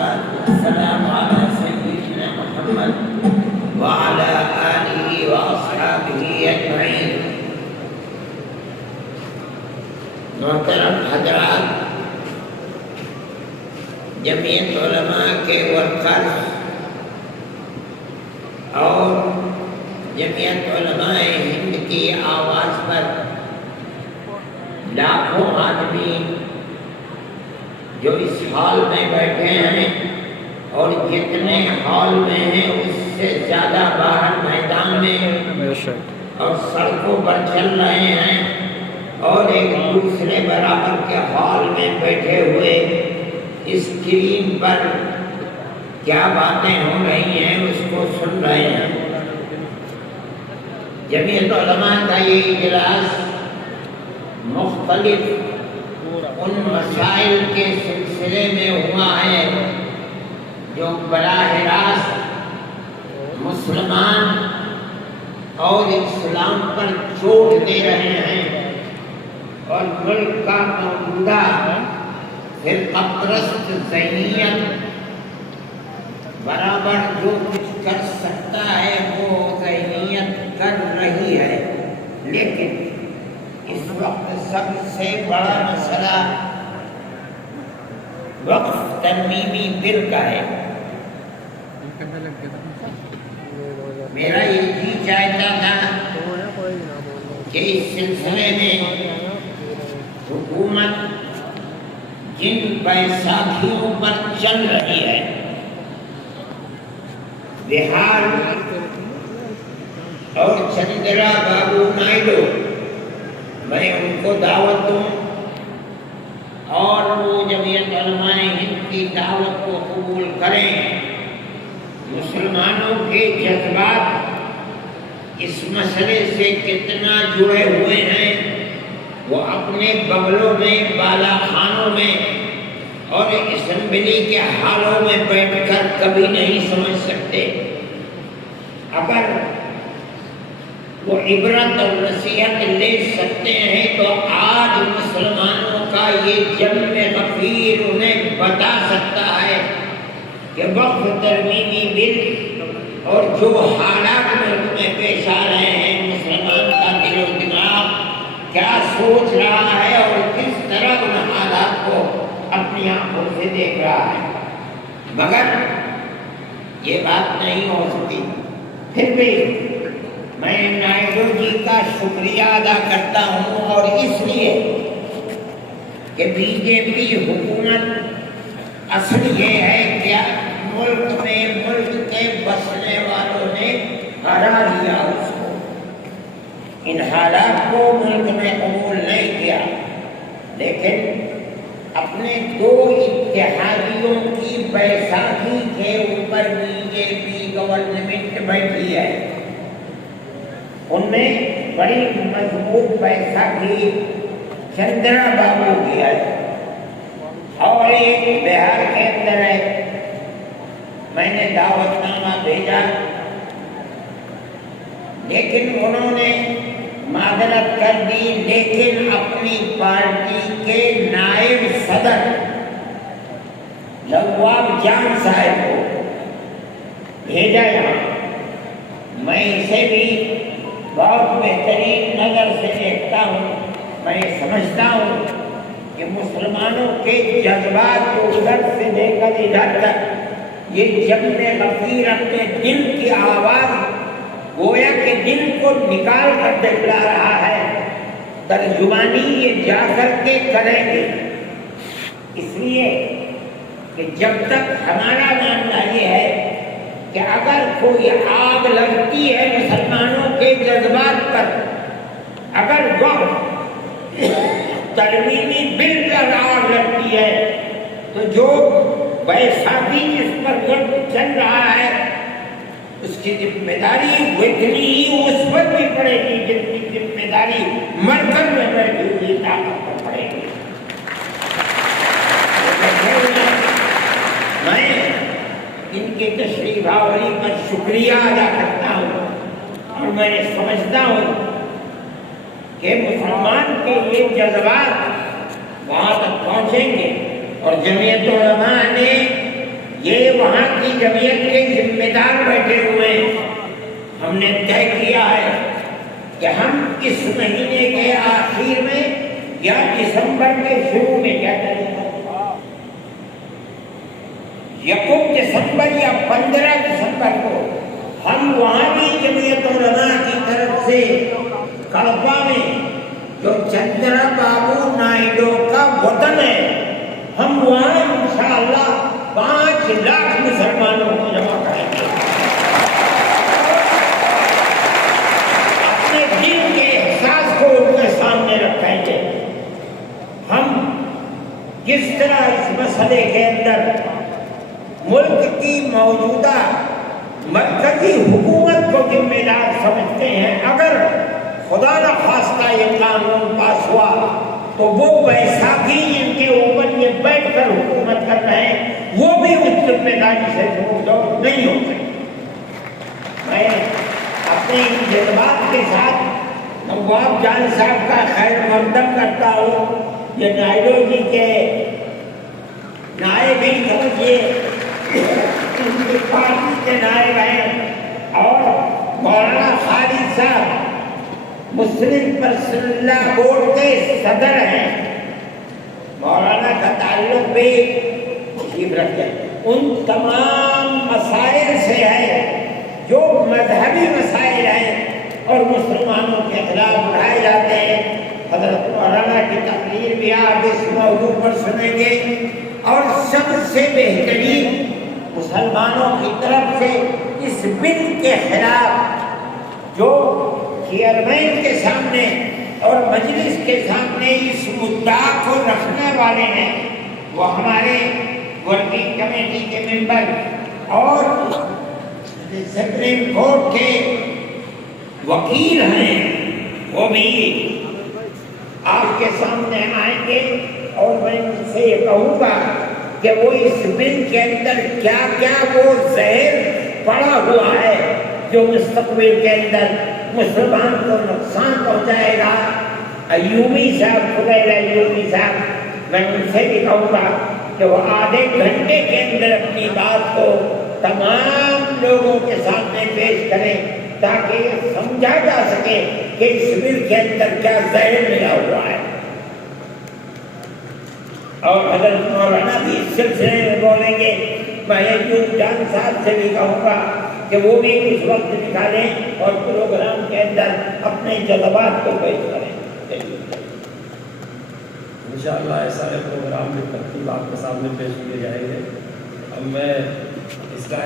والصلاة والسلام على سيدنا محمد وعلى آله وأصحابه أجمعين. محترم حضرات، جمعیت علماء کے ورکرز اور جمعیت علماء ہند کی آواز پر لاکھوں آدمی جو اس ہال میں بیٹھے ہیں اور جتنے ہال میں ہیں اس سے زیادہ باہر میدان میں اور سڑکوں پر چل رہے ہیں اور ایک دوسرے برابر کے ہال میں بیٹھے ہوئے اسکرین پر کیا باتیں ہو رہی ہیں اس کو سن رہے ہیں. جمعیت علماء کا یہ اجلاس مختلف ان مسائل کے سلسلے میں ہوا ہے جو براہ راست مسلمان اور اسلام پر چوٹ دے رہے ہیں اور ملک کا موجودہ فرقہ پرست ذہنیت برابر جو کچھ کر سکتا ہے وہ ذہنیت کر رہی ہے. لیکن اس وقت سب سے بڑا مسئلہ وقف ترمیمی بل کا ہے. میرا یہ جی چاہتا تھا کہ اس سلسلے میں حکومت جن بیساکھیوں پر چل رہی ہے، بہار اور چندرا بابو نائیڈو، میں ان کو دعوت دوں اور وہ جمعیت علماء ہند کی دعوت کو قبول کریں. مسلمانوں کے جذبات اس مسئلے سے کتنا جڑے ہوئے ہیں وہ اپنے بغلوں میں، بالا خانوں میں اور اسمبلی کے ہالوں میں بیٹھ کر کبھی نہیں سمجھ سکتے. اگر وہ عبرت اور نصیحت لے سکتے ہیں تو آج مسلمانوں کا یہ جم غفیر انہیں بتا سکتا ہے کہ وقف ترمیمی بل اور جو حالات ملک میں پیش آ رہے ہیں، مسلمان کا دل و دماغ کیا سوچ رہا ہے اور کس طرح ان حالات کو اپنی آنکھوں سے دیکھ رہا ہے. مگر یہ بات نہیں ہو سکتی. پھر بھی میں نائیڈو جی کا شکریہ ادا کرتا ہوں، اور اس لیے کہ بی جے پی حکومت اصل یہ ہے کہ ملک میں ملک کے بسنے والوں نے ہرا لیا اس کو، ان حالات کو ملک میں قبول نہیں کیا. لیکن اپنے دو اتحادیوں کی بیساکھی کے اوپر بی جے پی گورنمنٹ بیٹھی ہے. ان میں بڑی مضبوط بیساکھی چندرا بابو کی ہے اور ایک بہار کے اندر ہے. میں نے دعوت نامہ بھیجا لیکن انہوں نے معذرت کر دی، لیکن اپنی پارٹی کے نائب صدر نواب جان صاحب کو بھیجا یہاں. میں اسے بھی بہت بہترین نظر سے دیکھتا ہوں. میں سمجھتا ہوں کہ مسلمانوں کے جذبات کو ادھر سے لے کر ادھر تک یہ جم غفیر اپنے دل کی آواز گویا کہ دل کو نکال کر دکھلا رہا ہے. ترجمانی یہ جا کر کے کریں گے، اس لیے کہ جب تک ہمارا ماننا یہ ہے کہ اگر کوئی آگ لگتی ہے مسلمانوں کے جذبات پر، اگر وہ ترمیمی بل پر آگ لگتی ہے تو جو بیساکھی جس پر وقت چل رہا ہے اس کی ذمہ داری اتنی ہی اس پر بھی پڑے گی جتنی ذمہ داری مرکز میں بیٹھی ہوئی طاقت پر پڑے گی. میں ان کے تشریف آوری پر شکریہ ادا کرتا ہوں اور میں سمجھتا ہوں کہ مسلمان کے یہ جذبات وہاں تک پہنچیں گے. اور جمعیت علماء نے یہ وہاں کی جمعیت کے ذمہ دار بیٹھے ہوئے ہیں۔ ہم نے طے کیا ہے کہ ہم اس مہینے کے آخر میں یا دسمبر کے شروع میں کیا کریں گے، 1 دسمبر یا 15 دسمبر کو ہم وہاں کی جمعیت علماء کی طرف سے کڑپا میں جو چندرا بابو نائیڈو کا وطن ہے، ہم وہاں انشاءاللہ 5 لاکھ مسلمانوں کو جمع کریں گے، اپنے دین کے احساس کو ان کے سامنے رکھیں گے۔ ہم جس طرح اس مسئلے کے اندر ملک کی موجودہ مرکزی حکومت کو ذمہ دار سمجھتے ہیں، اگر خدا نہ خواستہ یہ قانون پاس ہوا تو وہ بیساکھی جن کے اوپر یہ بیٹھ کر حکومت کر رہے ہیں وہ بھی اس ذمہ داری سے دور نہیں ہو سکتے۔ میں اپنے ان جذبات کے ساتھ نواب جان صاحب کا خیر مقدم کرتا ہوں۔ یہ نائیڈو جی کے نائب ہی سمجھیے، ان کی پارٹی کے نائب ہیں، اور مولانا خالد صاحب مسلم پرسنل لا بورڈ کے صدر ہیں، مولانا کا تعلق بھی تشریف رکھتے ہیں۔ ان تمام مسائل سے ہے جو مذہبی مسائل ہیں اور مسلمانوں کے خلاف اٹھائے جاتے ہیں۔ حضرت مولانا کی تقریر بھی آپ اس موضوع پر سنیں گے، اور سب سے بہترین مسلمانوں کی طرف سے اس بل کے خلاف جو چیئرمین کے سامنے اور مجلس کے سامنے اس مدعا کو رکھنے والے ہیں، وہ ہمارے ورکنگ کمیٹی کے ممبر اور سپریم کورٹ کے وکیل ہیں، وہ بھی آپ کے سامنے آئیں گے، اور میں ان سے یہ کہوں گا کہ وہ اس بل کے اندر کیا کیا وہ زہر پڑا ہوا ہے جو مستقبل کے اندر مسلمان کو نقصان پہنچائے گا۔ ایوبی صاحب، فضیل ایوبی صاحب، میں ان سے بھی کہوں گا کہ وہ آدھے گھنٹے کے اندر اپنی بات کو تمام لوگوں کے سامنے پیش کریں تاکہ یہ سمجھا جا سکے کہ اس بل کے اندر کیا زہر ملا ہوا ہے۔ اور حضرت مولانا بھی اس سلسلے میں بولیں گے۔ میں ایوب جان صاحب سے بھی کہوں گا کہ وہ بھی اس وقت نکالیں اور پروگرام کے اندر اپنے جذبات کو پیش کریں۔ انشاءاللہ ایسا پروگرام میں ترتیب آپ کے سامنے پیش کیے جائیں گے۔ اب میں اس کا